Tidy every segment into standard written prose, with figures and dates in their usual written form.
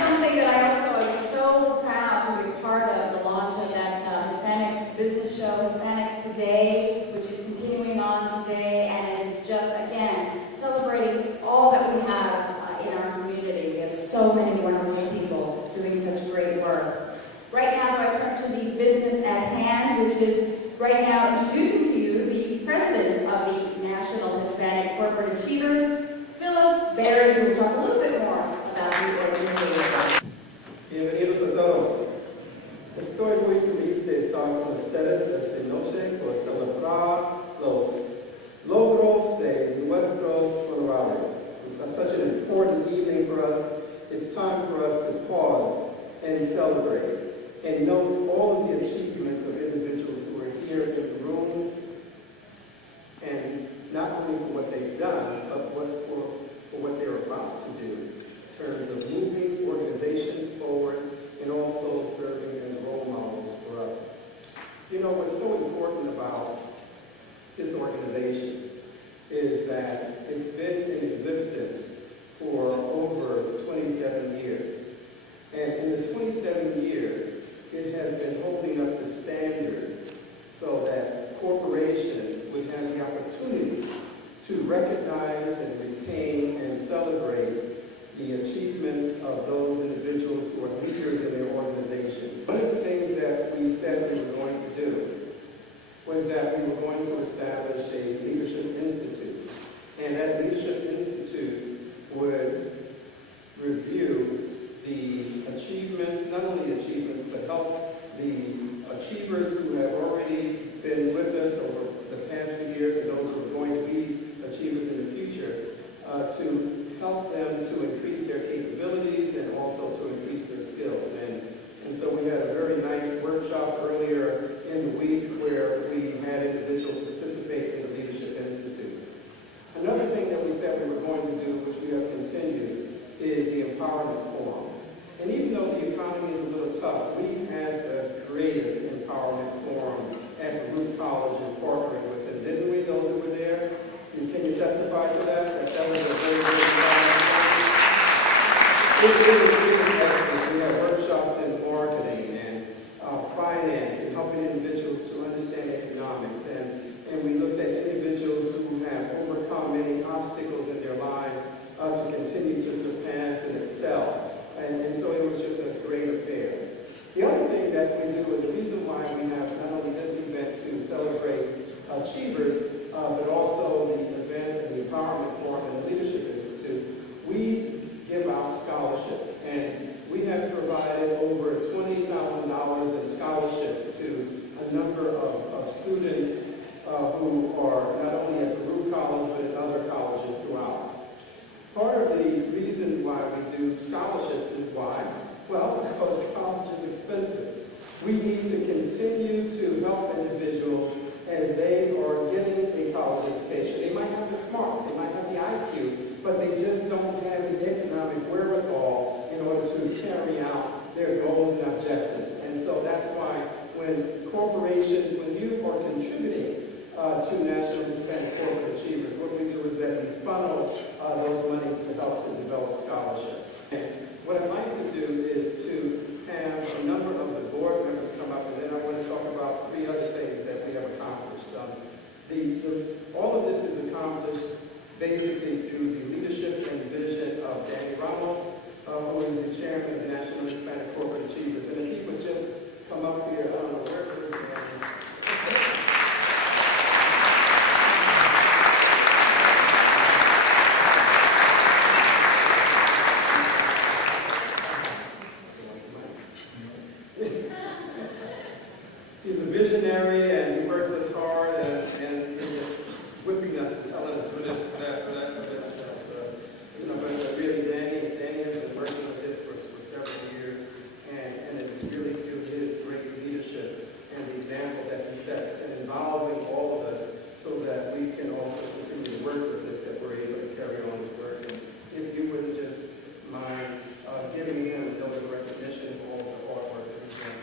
something that I also am so proud to be part of, the launch of that Hispanic business show, Hispanics Today, which is continuing on today, and it's just, again, celebrating all that we have in our community. We have so many wonderful people doing such great work. Right now, I turn to the business at hand, which is right now introducing to you the president of the National Hispanic Corporate Achievers, Philip Berry, who will talk a little bit more about the organization. Bienvenidos a todos. Estoy muy feliz de estar con ustedes esta noche por celebrar los logros de nuestros honorarios. It's such an important evening for us. It's time for us to pause and celebrate and note all of the achievements of individuals who are here in the room, and not only for what they've done, but for what they're about to do in terms of moving organizations forward and also serving as role models for others. You know, what's so important about this organization is that it's been in existence for over 27 years. And in the 27 years, it has been holding up the standard so that corporations would have the opportunity to recognize and retain and celebrate the achievements of those individuals who are leaders in their organization. One of the things that we said we were going to do was that we were going to establish a leadership institute. And that leadership institute would review the achievements, not only achievements, but help the achievers who have already been with us over the past few years and those who are going to be achievers in the future, to help them to increase their capabilities and also to increase their skills. And so we had a very nice workshop earlier in the week where we had individuals participate in the Leadership Institute. Another thing that we said we were going to do, which we have continued, is the Empowerment Forum. And even though the economy is a little tough, we had the greatest Empowerment Forum at the Root College in partnering with them. Didn't we, those who were there? Can you testify to that? That was a very, very excellent. We had workshops in marketing and finance and helping individuals to understand economics. And we looked at individuals who have overcome many obstacles in their lives to continue to surpass and excel. And so it was just a great affair. The other thing that we do, and the reason why we have not only this event to celebrate achievers, but also the event and the Empowerment Forum and the Leadership Institute, we give out scholarships. And we have provided over $20,000 in scholarships to a number of students who are not only at the Root College, but at other colleges throughout. Part of the reason why we do scholarships is why? Well, because college is expensive. We need to continue to help individuals as they are getting a college education. They might have the smarts, they might have the IQ, but they just don't have the economic wherewithal in order to carry out their goals and objectives. And so that's why when corporations, when you are contributing to National Hispanic Corporate Achievers, what we do is that we funnel those monies to help to develop scholarships. And what I'd like to do is to have a number of the board members come up, and then I want to talk about three other things that we have accomplished. All of this is accomplished basically through the leadership and vision of Danny Ramos, who is the chairman of the National Hispanic Corporate Achievers. And if he would just come up here, I don't know where it is. He's a visionary, and he works us hard, and he's just whipping us and telling us for this, for that. But really, Danny has been working with this for several years, and it's really through his great leadership and the example that he sets, and involving all of us so that we can also continue to work with this, that we're able to carry on this work. And if you wouldn't just mind giving him a note of recognition for all the hard work that he's done.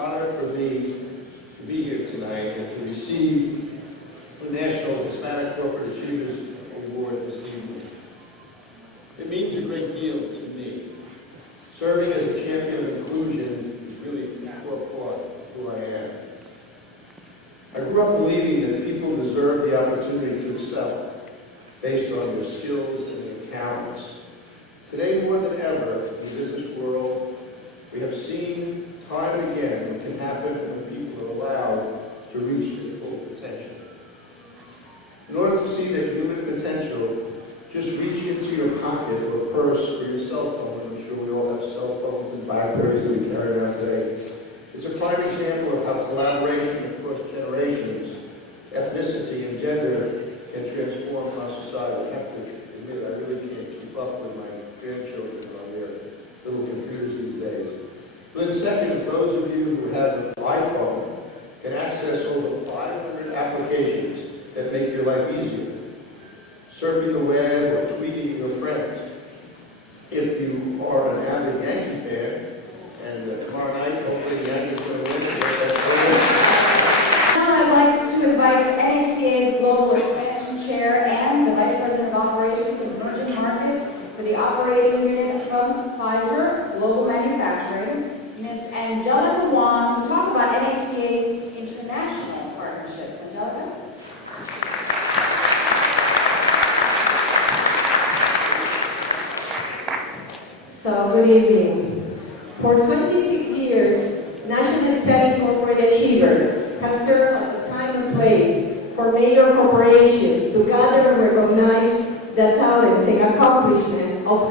honor for me to be here tonight and to receive the National Hispanic Corporate Achievers Award this evening. It means a great deal to me. Serving as a champion of inclusion is really a core part of who I am. I grew up believing that people deserve the opportunity to excel based on their skills and their talents. Today, more than ever, in the business world, we have seen time and again what can happen when people are allowed to reach their full potential. In order to see their human potential, just reach into your pocket or purse or your cell phone. I'm sure we all have cell phones and BlackBerries that we carry around today. It's a prime example of how collaboration across generations, ethnicity, and gender can transform our society. I have to admit, I really can't keep up with my grandchildren on their little computers these days. Within seconds, those of you who have an iPhone can access over 500 applications that make your life easier. Surfing the web or tweeting your friends. If you are an avid Yankee fan, and tomorrow night, hopefully the Yankees will win. Now I'd like to invite NHCA's Global Expansion Chair and the Vice President of Operations of Emerging Markets for the operating unit from Pfizer Global Manufacturing, Ms. Angelica Wong, to talk about NHCA's international partnerships. Angelica? So, good evening. For 26 years, National Hispanic Corporate Achievers has served as a time and place for major corporations to gather and recognize the talents and accomplishments of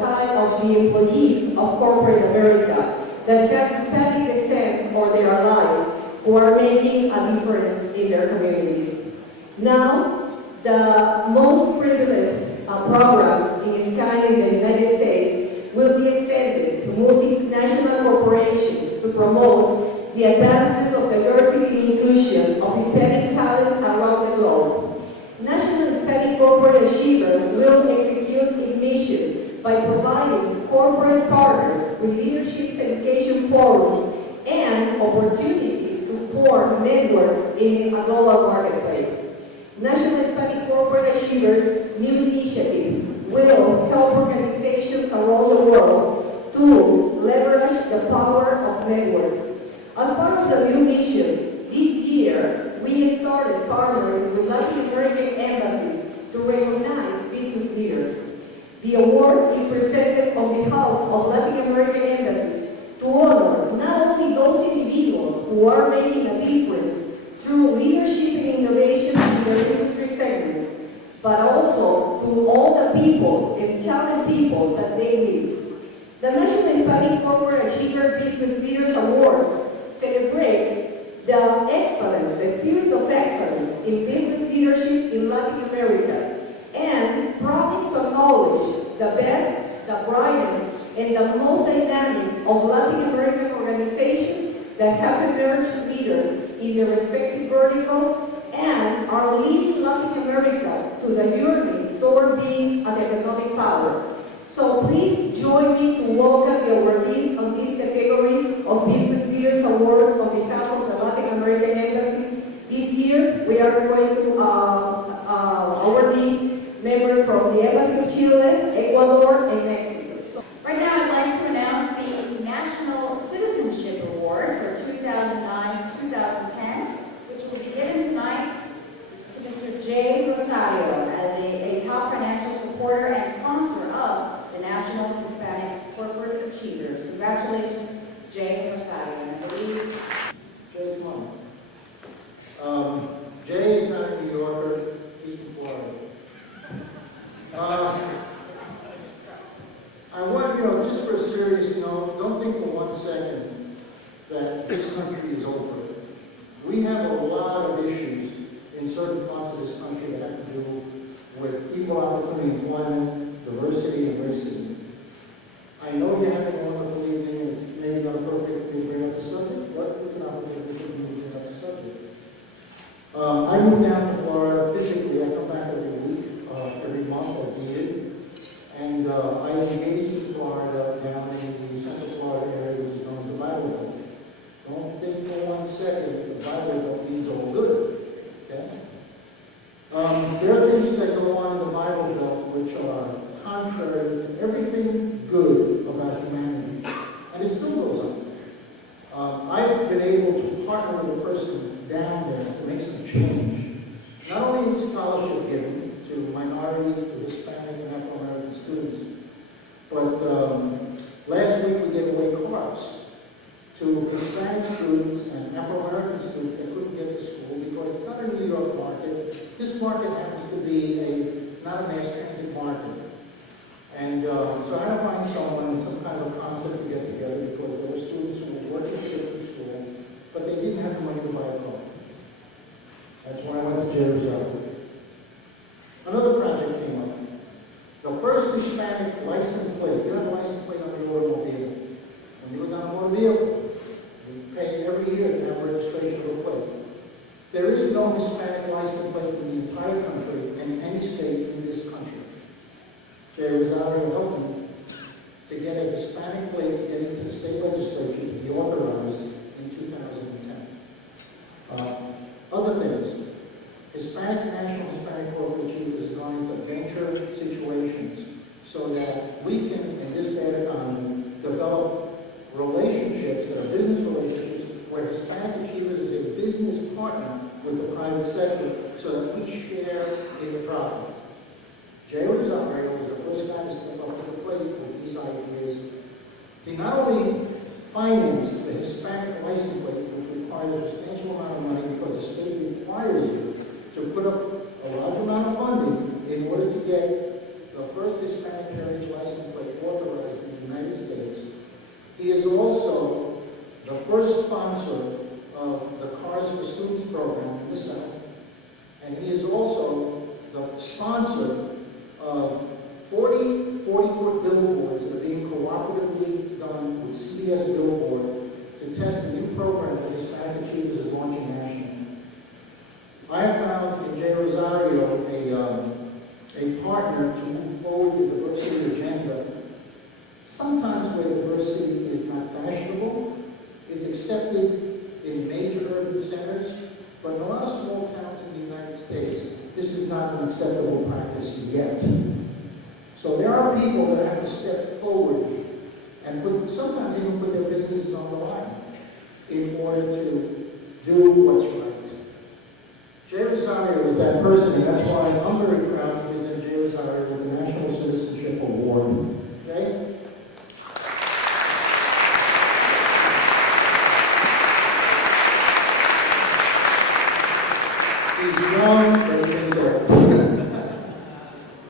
the employees of corporate America that have Hispanic descent or their allies who are making a difference in their communities. Now, the most privileged programs in its kind in the United States will be extended to multinational corporations to promote the advancements of diversity and inclusion of Hispanic talent around the globe. National Hispanic Corporate Achiever will execute its mission by providing corporate partners with leadership education forums and opportunities to form networks in a global marketplace. National Hispanic Corporate Achievers' new initiative will help organizations around the world to leverage the power of networks. As part of the new mission, this year we started partnering with Latin American embassies to recognize business leaders. The award is presented on behalf of Latin American embassies to honor not only those individuals who are making a difference through leadership and innovation in their industry segments, but also to all the people and talented people that they lead. The National Hispanic Corporate Achiever Business Leaders Awards celebrates the excellence, the spirit of excellence in business leadership in Latin America, and promise to acknowledge the best, the brightest, and the most dynamic of Latin American organizations that have emerged leaders in their respective verticals and are leading Latin America to the journey toward being an economic power. So please join me to welcome the awardees on this category of Business Leaders Awards on behalf of the Latin American embassies. This year, we are going to awardee members from the Embassy of Chile, Ecuador, and Mexico. So, Right now, I'd like to announce the National Citizenship Award for 2009-2010, which will be given tonight to Mr. Jay Rosario as a top financial supporter and sponsor of the National Hispanic Corporate Hispanic plate to get into the state legislature to be authorized in 2010. Other things, National Hispanic Corporate Achievers is going to venture situations so that we can, in this bad economy, develop relationships that are business relationships where Hispanic Achievers is a business partner with the private sector so that we share in the profit. Jay Rosario was the first guy to step up to the plate with these ideas. He not only financed the Hispanic license plate, which requires a substantial amount of money because the state requires you to put up a large amount of funding in order to get the first Hispanic heritage license plate authorized in the United States. He is also the first sponsor of the Cars for Students program in the South, and he is also the sponsor of 40-foot billboards that are being cooperatively done with CBS Billboard to test a new program that Hispanic Achievers is launching nationally. I have found in Jay Rosario a partner to move forward the diversity agenda. Sometimes where diversity is not fashionable, it's accepted in major urban centers, but in a lot of small towns in the United States, this is not an acceptable practice yet. So there are people that have to step forward and sometimes even put their businesses on the line in order to do what's right. Jay Rosario is that person, and that's why I'm very proud to present Jay Rosario with the National Citizenship Award. Okay? He's young, but he brings